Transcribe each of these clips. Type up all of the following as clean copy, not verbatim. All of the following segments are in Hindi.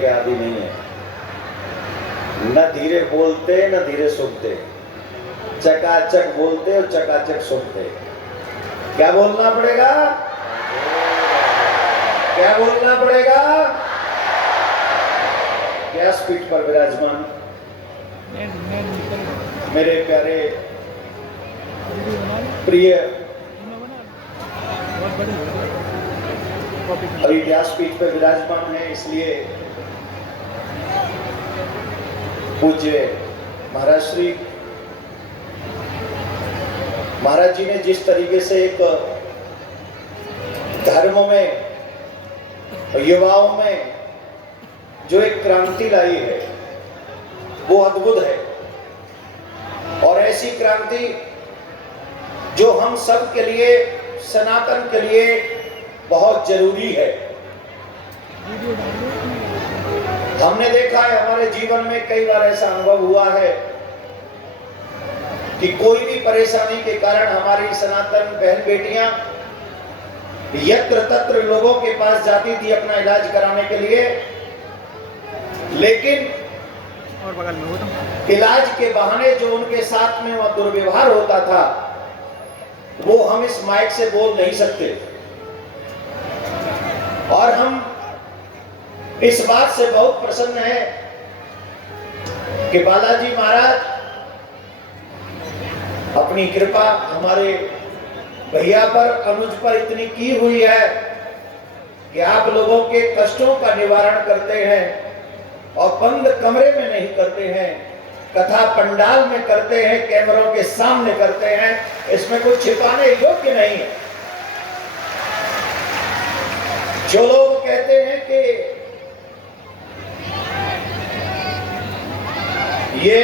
के आदि नहीं है। न धीरे बोलते न धीरे सुनते, चकाचक बोलते और चकाचक सुनते। क्या बोलना पड़ेगा? क्या बोलना पड़ेगा? व्यासपीठ पर विराजमान मेरे प्यारे प्रिय अभी व्यासपीठ पर विराजमान है, इसलिए पूज्य महाराज श्री महाराज जी ने जिस तरीके से एक धर्मों में, युवाओं में जो एक क्रांति लाई है वो अद्भुत है। और ऐसी क्रांति जो हम सब के लिए, सनातन के लिए बहुत जरूरी है। हमने देखा है, हमारे जीवन में कई बार ऐसा अनुभव हुआ है कि कोई भी परेशानी के कारण हमारी सनातन बहन बेटियां यत्र तत्र लोगों के पास जाती थी अपना इलाज कराने के लिए, लेकिन और बगल में होता इलाज के बहाने जो उनके साथ में वह दुर्व्यवहार होता था वो हम इस माइक से बोल नहीं सकते। और हम इस बात से बहुत प्रसन्न है कि बालाजी महाराज अपनी कृपा हमारे भैया पर, अनुज पर इतनी की हुई है कि आप लोगों के कष्टों का निवारण करते हैं और बंद कमरे में नहीं करते हैं, कथा पंडाल में करते हैं, कैमरों के सामने करते हैं। इसमें कुछ छिपाने योग्य नहीं है। जो लोग कहते हैं कि ये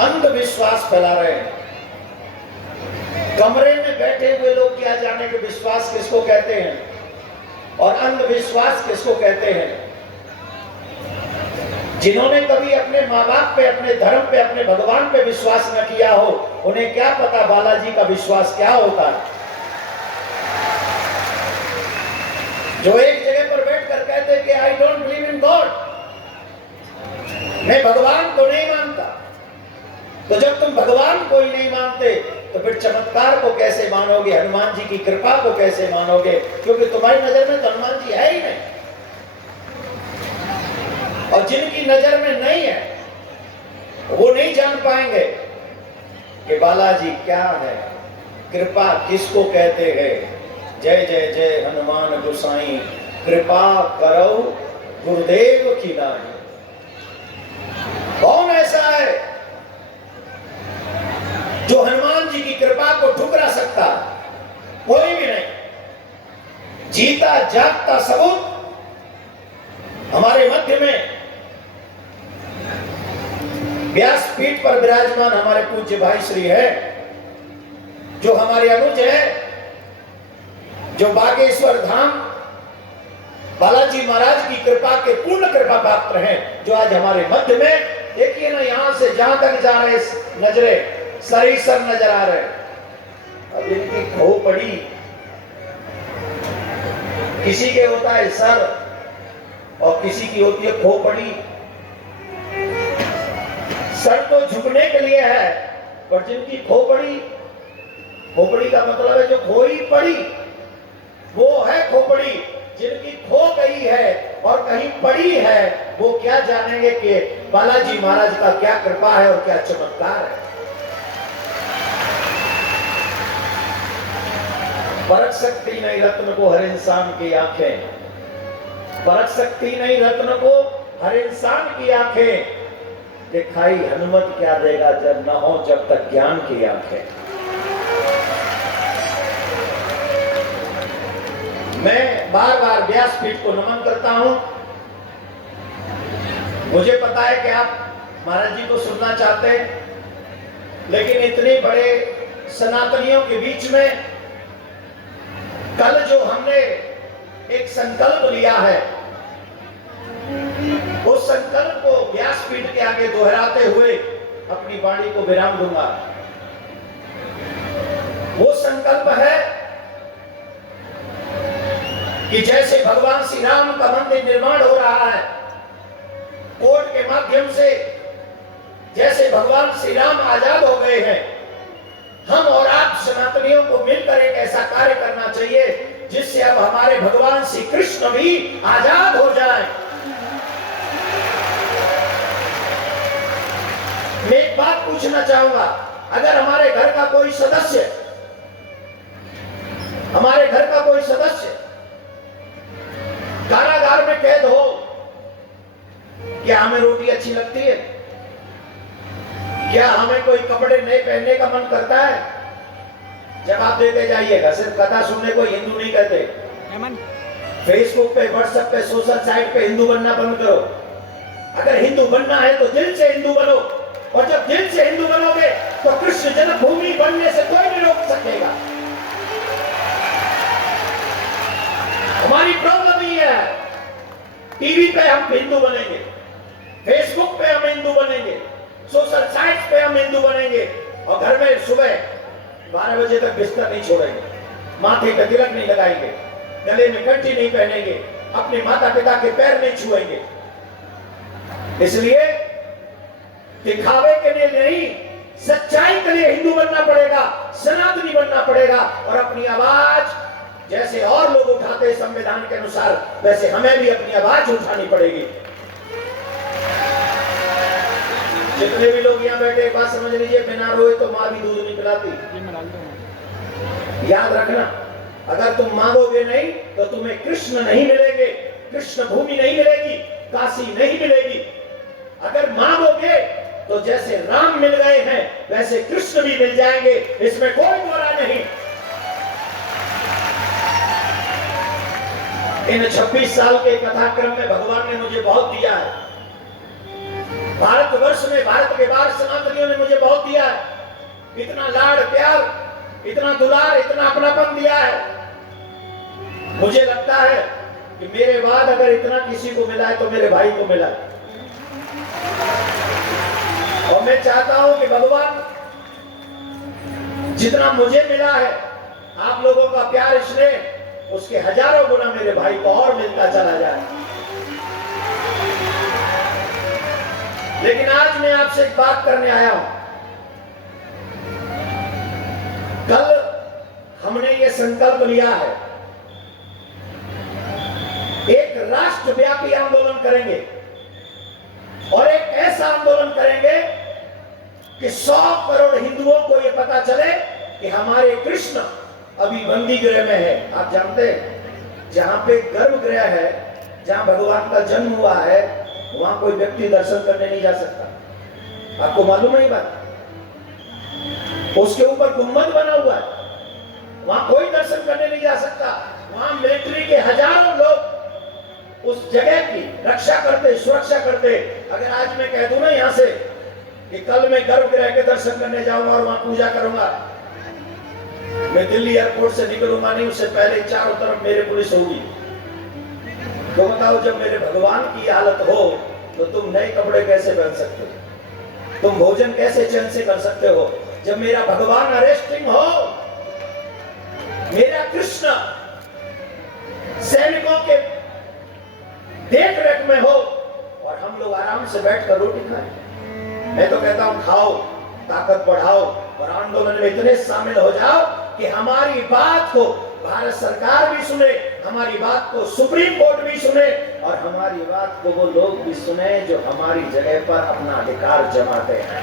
अंधविश्वास फैला रहे हैं, कमरे में बैठे हुए लोग क्या जाने कि विश्वास किसको कहते हैं और अंधविश्वास किसको कहते हैं। जिन्होंने कभी अपने माँ बाप पे, अपने धर्म पे, अपने भगवान पे विश्वास न किया हो, उन्हें क्या पता बालाजी का विश्वास क्या होता है। जो एक जगह पर बैठकर कहते कि I don't believe in God, मैं भगवान को नहीं मानता, तो जब तुम भगवान को ही नहीं मानते तो फिर चमत्कार को कैसे मानोगे, हनुमान जी की कृपा को कैसे मानोगे? क्योंकि तुम्हारी नजर में तो हनुमान जी है ही नहीं, और जिनकी नजर में नहीं है वो नहीं जान पाएंगे कि बालाजी क्या है, कृपा किसको कहते हैं। जय जय जय हनुमान गोसाई, कृपा करो गुरुदेव की नाई। कौन ऐसा है जो हनुमान जी की कृपा को ठुकरा सकता? कोई भी नहीं। जीता जागता सबूत हमारे मध्य में व्यासपीठ पर विराजमान हमारे पूज्य भाई श्री है, जो हमारे अनुज है, जो बागेश्वर धाम बालाजी महाराज की कृपा के पूर्ण कृपा पात्र हैं, जो आज हमारे मध्य में। देखिए ना, यहां से जहां तक जा रहे नजरें सरीसर नजर आ रहे। अब इनकी खोपड़ी, किसी के होता है सर और किसी की होती है खोपड़ी। सर तो झुकने के लिए है, पर जिनकी खोपड़ी, खोपड़ी का मतलब है जो खोई पड़ी, वो है खोपड़ी। जिनकी खो गई है और कहीं पड़ी है, वो क्या जानेंगे कि बालाजी महाराज का क्या कृपा है और क्या चमत्कार है। परख सकती नहीं रत्न को हर इंसान की आंखें, परख सकती नहीं रत्न को हर इंसान की आंखें। दिखाई हनुमत क्या देगा जब न हो जब तक ज्ञान की आंखें। मैं बार बार व्यासपीठ को नमन करता हूं। मुझे पता है कि आप महाराज जी को सुनना चाहते हैं, लेकिन इतने बड़े सनातनियों के बीच में कल जो हमने एक संकल्प लिया है, उस संकल्प को व्यासपीठ के आगे दोहराते हुए अपनी वाणी को विराम दूंगा। वो संकल्प है कि जैसे भगवान श्री राम का मंदिर निर्माण हो रहा है कोर्ट के माध्यम से, जैसे भगवान श्री राम आजाद हो गए हैं, हम और आप सनातनियों को मिलकर एक ऐसा कार्य करना चाहिए जिससे अब हमारे भगवान श्री कृष्ण भी आजाद हो जाएं। मैं एक बात पूछना चाहूंगा, अगर हमारे घर का कोई सदस्य कारागार में कैद हो, क्या हमें रोटी अच्छी लगती है? क्या हमें कोई कपड़े नए पहनने का मन करता है? जवाब देते जाइएगा। सिर्फ कथा सुनने को हिंदू नहीं कहते। फेसबुक पे, व्हाट्सएप पे, सोशल साइट पे हिंदू बनना बंद करो। अगर हिंदू बनना है तो दिल से हिंदू बनो, और जब दिल से हिंदू बनोगे तो कृष्ण जन्मभूमि बनने से कोई नहीं रोक सकेगा। हमारी प्रॉब्लम ही है, टीवी पे हम हिंदू बनेंगे, फेसबुक पे हम हिंदू बनेंगे, सोशल साइट्स पे हम हिंदू बनेंगे, और घर में सुबह 12 बजे तक बिस्तर नहीं छोड़ेंगे, माथे पे तिलक नहीं लगाएंगे, गले में कंठी नहीं पहनेंगे, अपने माता पिता के पैर नहीं छुएंगे। इसलिए दिखावे के लिए नहीं, सच्चाई के लिए हिंदू बनना पड़ेगा, सनातनी बनना पड़ेगा, और अपनी आवाज जैसे और लोग उठाते संविधान के अनुसार, वैसे हमें भी अपनी आवाज उठानी पड़ेगी। जितने भी लोग यहाँ बैठे, एक बात समझ लीजिए, बिना रोए तो माँ भी दूध नहीं पिलाती। याद रखना, अगर तुम मांगोगे नहीं तो तुम्हें कृष्ण नहीं मिलेंगे, कृष्ण भूमि नहीं मिलेगी, काशी नहीं मिलेगी। अगर मांगोगे तो जैसे राम मिल गए हैं वैसे कृष्ण भी मिल जाएंगे, इसमें कोई दोहरा नहीं। इन 26 साल के कथाक्रम में भगवान ने मुझे बहुत दिया है। भारतवर्ष में, भारत के बाहर सनातनियों ने मुझे बहुत दिया है। इतना लाड़ प्यार, इतना दुलार, इतना अपनापन दिया है। मुझे लगता है कि मेरे बाद अगर इतना किसी को मिला है तो मेरे भाई को मिला है। और मैं चाहता हूं कि भगवान जितना मुझे मिला है, आप लोगों का प्यार, स्नेह, उसके हजारों गुना मेरे भाई को और मिलता चला जाए। लेकिन आज मैं आपसे एक बात करने आया हूं। कल हमने ये संकल्प लिया है, एक राष्ट्रव्यापी आंदोलन करेंगे, और एक ऐसा आंदोलन करेंगे कि 100 करोड़ हिंदुओं को यह पता चले कि हमारे कृष्ण अभी बंदी गृह में है। आप जानते हैं, जहां पे गर्भगृह है, जहां भगवान का जन्म हुआ है, वहां कोई व्यक्ति दर्शन करने नहीं जा सकता। आपको मालूम है बात? उसके ऊपर गुम्बद बना हुआ है, वहां कोई दर्शन करने नहीं जा सकता। वहां मिलिट्री के हजारों लोग उस जगह की रक्षा करते, सुरक्षा करते। अगर आज मैं कह दूं ना यहां से कि कल मैं गर्भगृह के दर्शन करने जाऊंगा और वहां पूजा करूंगा, मैं दिल्ली एयरपोर्ट से निकलूंगा नहीं, उससे पहले चारों तरफ मेरे पुलिस होगी। तो बताओ, जब मेरे भगवान की हालत हो तो तुम नए कपड़े कैसे पहन सकते हो? तुम भोजन कैसे चैन से कर सकते हो? जब मेरा भगवान अरेस्टिंग हो, मेरा कृष्ण सैनिकों के देख रेख में हो, और हम लोग आराम से बैठकर रोटी खाएं। मैं तो कहता हूं, खाओ, ताकत बढ़ाओ, और आंदोलन में इतने शामिल हो जाओ कि हमारी बात को भारत सरकार भी सुने, हमारी बात को सुप्रीम कोर्ट भी सुने, और हमारी बात को वो लोग भी सुने जो हमारी जगह पर अपना अधिकार जमाते हैं।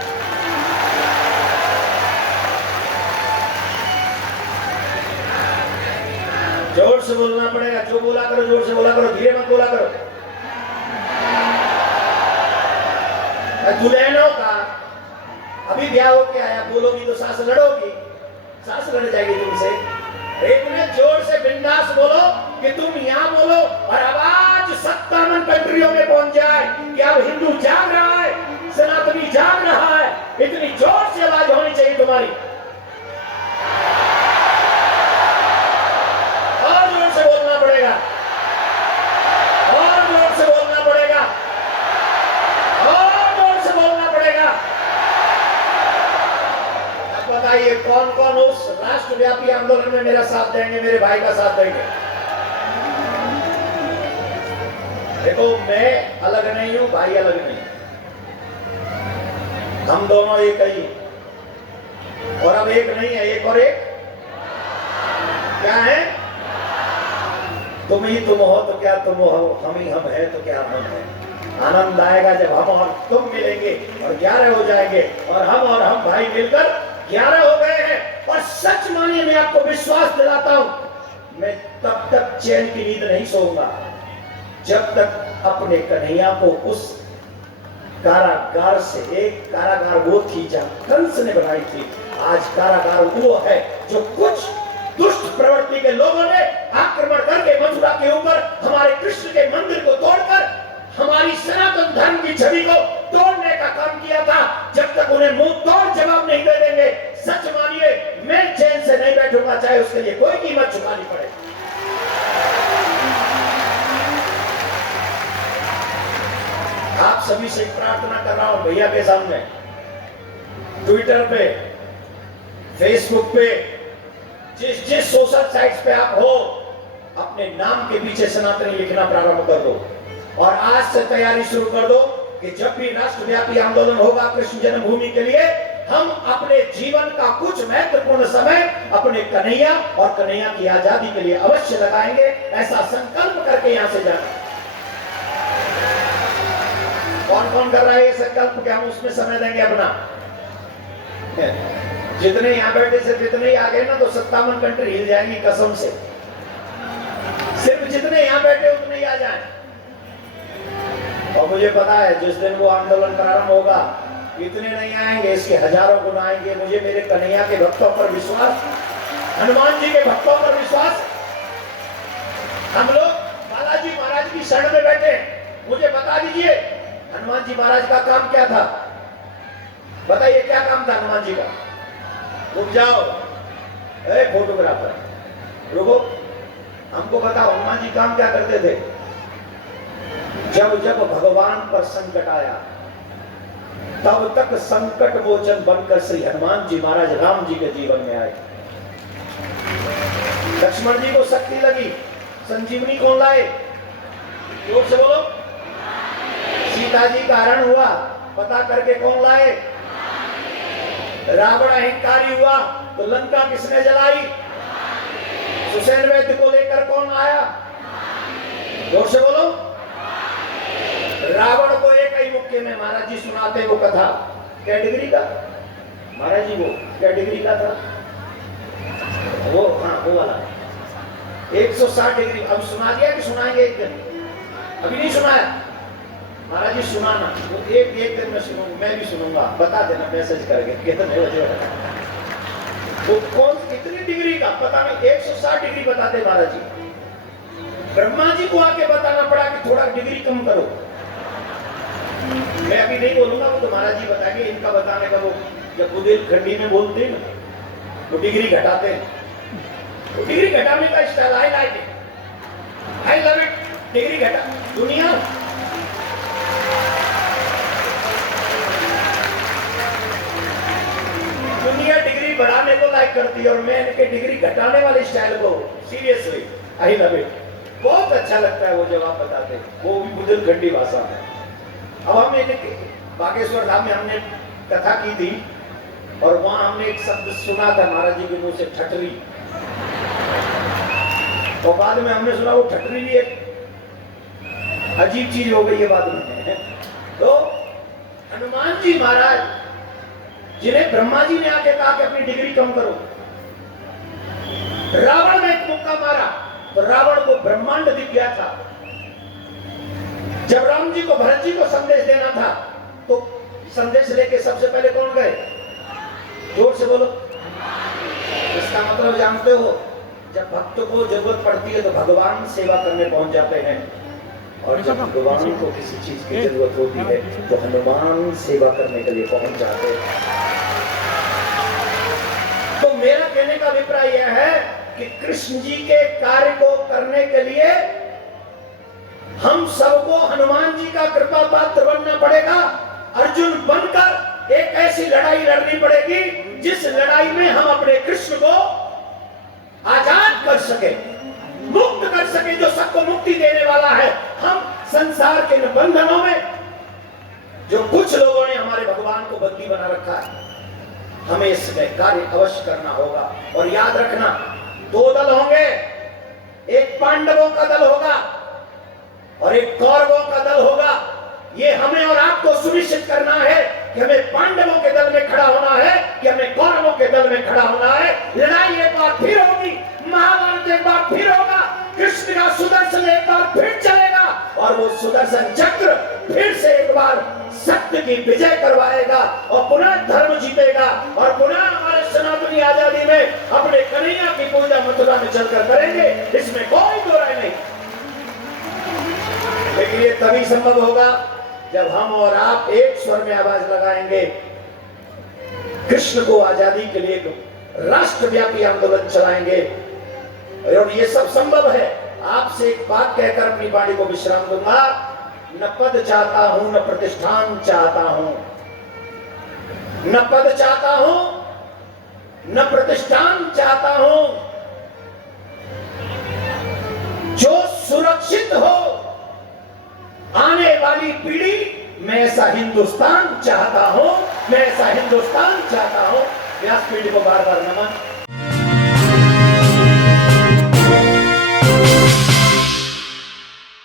जोर से बोलना पड़ेगा, जो बोला करो जोर से बोला करो, धीरे मत बोला करो। दुल्हनों का अभी ब्याह होके आया, बोलोगी तो सास लड़ोगी, सास लड़ जाएगी तुमसे। एक ने जोर से बिंदास बोलो कि तुम यहाँ बोलो, और आवाज 57 कंट्रियों में पहुंच जाए कि अब हिंदू जाग रहा है, सनातनी जाग रहा है। इतनी जोर से आवाज होनी चाहिए तुम्हारी। और जोर से बोलना पड़ेगा, और जोर से बोलना पड़ेगा, और जोर से बोलना पड़ेगा। अब बताइए कौन कौन उस राष्ट्रव्यापी आंदोलन में मेरा साथ देंगे, मेरे भाई का साथ देंगे? देखो मैं अलग नहीं हूं, भाई अलग नहीं, हम दोनों एक ही, और अब एक नहीं है, एक और एक क्या है? तुम ही तुम हो तो क्या तुम हो, हम ही हम है तो क्या हम है। आनंद आएगा जब हम और तुम मिलेंगे और 11 हो जाएंगे, और हम भाई मिलकर 11 हो गए हैं। और सच मानिए, मैं आपको विश्वास दिलाता हूं, मैं तब तक चैन की नींद नहीं सोऊंगा जब तक अपने कन्हैया को उस कारागार से, एक कारागार वो थी जहां कंस ने बनाई थी, आज कारागार वो है जो कुछ दुष्ट प्रवृत्ति के लोगों ने आक्रमण करके मथुरा के ऊपर हमारे कृष्ण के मंदिर को तोड़कर हमारी सनातन धर्म की छवि को तोड़ने का काम किया था। जब तक उन्हें मुंह तोड़ जवाब नहीं दे देंगे, सच मानिए मैं चैन से नहीं बैठूंगा, चाहे उसके लिए कोई कीमत चुकानी पड़े। आप सभी से प्रार्थना कर रहा हूं भैया के सामने, ट्विटर पे, फेसबुक पे, जिस सोशल साइट्स पे आप हो, अपने नाम के पीछे सनातनी लिखना प्रारंभ कर दो, और आज से तैयारी शुरू कर दो कि जब भी राष्ट्रव्यापी आंदोलन होगा कृष्ण जन्मभूमि के लिए, हम अपने जीवन का कुछ महत्वपूर्ण समय अपने कन्हैया और कन्हैया की आजादी के लिए अवश्य लगाएंगे। ऐसा संकल्प करके यहां से जाना। कौन कौन कर रहा है ये संकल्प कि हम उसमें समय देंगे अपना? जितने यहां बैठे से जितने ही आ गए ना, तो 57 कंट्री हिल जाएंगी कसम से। सिर्फ जितने यहां बैठे उतने ही आ जाएं। और मुझे पता है जिस दिन वो आंदोलन प्रारंभ होगा, इतने नहीं आएंगे, इसके हजारों गुना आएंगे। मुझे मेरे कन्हैया के भक्तों पर विश्वास, हनुमान जी के भक्तों पर विश्वास। हम लोग बालाजी महाराज की शरण में बैठे हैं। मुझे बता दीजिए हनुमान जी महाराज का काम क्या था? बताइए क्या काम था हनुमान जी का? रुक जाओ फोटोग्राफर, रुको, हमको बताओ हनुमान जी काम क्या करते थे? जब जब भगवान पर संकट आया, तब तक संकट मोचन बनकर श्री हनुमान जी महाराज राम जी के जीवन में आए। लक्ष्मण जी को शक्ति लगी, संजीवनी कौन लाए? जोर से बोलो। सीता जी का हरण हुआ, पता करके कौन लाए? रावण अहंकारी हुआ तो लंका किसने जलाई? सुसेन वैद्य को लेकर कौन आया? जोर से बोलो। रावण को एक ही मुक्के में महाराज जी सुनाते वो कथा, क्या डिग्री का महाराज जी, वो क्या डिग्री का था वो? हाँ वो वाला 160 डिग्री। अब सुना दिया कि सुनाएंगे एक दिन? अभी नहीं सुनाया महाराज जी, सुनाना वो एक दिन में सुनूंगा, मैं भी सुनूंगा, बता देना मैसेज करके कितने बजे वो कौन कितनी डिग्री का पता नहीं। 160 डिग्री बताते महाराज जी। ब्रह्मा जी को आके बताना पड़ा कि थोड़ा डिग्री कम करो। मैं अभी नहीं बोलूंगा, वो तो महाराज जी बताएंगे। इनका बताने का वो जब बुंदेलखंडी में बोलते हैं ना, वो डिग्री घटाते हैं। तो डिग्री घटाने का style I like it, I love it. Degree घटा दुनिया डिग्री बढ़ाने को लाइक करती है, और मैं इनके डिग्री घटाने वाले स्टाइल को सीरियसली आई लव इट। बहुत अच्छा लगता है वो जब आप बताते हैं, वो भी बुंदेलखंडी भाषा में। अब हम बागेश्वर धाम में हमने कथा की थी, और वहां हमने एक शब्द सुना था महाराज जी के मुंह से, ठटरी। और बाद में हमने सुना वो ठटरी भी एक अजीब चीज हो गई है बाद में। तो हनुमान जी महाराज जिन्हें ब्रह्मा जी ने आके कहा कि अपनी डिग्री कम करो, रावण ने एक मुक्का मारा तो रावण को ब्रह्मांड दिख गया था। जब राम जी को भरत जी को संदेश देना था, तो संदेश लेके सबसे पहले कौन गए? जोर से बोलो। इसका मतलब जानते हो, जब भक्त को जरूरत पड़ती है तो भगवान सेवा करने पहुंच जाते हैं, और जब भगवान को किसी चीज की जरूरत होती है तो हनुमान सेवा करने के लिए पहुंच जाते हैं। तो मेरा कहने का अभिप्राय यह है कि कृष्ण जी के कार्य को करने के लिए हम सबको हनुमान जी का कृपा पात्र बनना पड़ेगा। अर्जुन बनकर एक ऐसी लड़ाई लड़नी पड़ेगी जिस लड़ाई में हम अपने कृष्ण को आजाद कर सके, मुक्त कर सके, जो सबको मुक्ति देने वाला है। हम संसार के इन बंधनों में जो कुछ लोगों ने हमारे भगवान को बंदी बना रखा है, हमें इसमें कार्य अवश्य करना होगा। और याद रखना, दो दल होंगे, एक पांडवों का दल होगा और एक कौरवों का दल होगा। ये हमें और आपको सुनिश्चित करना है कि हमें पांडवों के दल में खड़ा होना है कि हमें कौरवों के दल में खड़ा होना है। लड़ाई एक बार फिर होगी, महाभारत एक बार फिर होगा, कृष्ण का सुदर्शन एक बार फिर चलेगा और वो सुदर्शन चक्र फिर से एक बार सत्य की विजय करवाएगा और पुनः धर्म जीतेगा और पुनः हमारे सनातनी आजादी में अपने कन्हैया की पूजा मथुरा में चलकर करेंगे, इसमें कोई दो राय नहीं। लेकिन ये तभी संभव होगा जब हम और आप एक स्वर में आवाज लगाएंगे, कृष्ण को आजादी के लिए राष्ट्रव्यापी आंदोलन चलाएंगे। और ये सब संभव है। आपसे एक बात कहकर अपनी वाणी को विश्राम दूंगा, न पद चाहता हूं न प्रतिष्ठान चाहता हूं, न पद चाहता हूं न प्रतिष्ठान चाहता हूं, जो सुरक्षित हो आने वाली पीढ़ी, मैं ऐसा हिंदुस्तान चाहता हूं, मैं ऐसा हिंदुस्तान चाहता हूं। व्यासपीठ को बार बार नमन।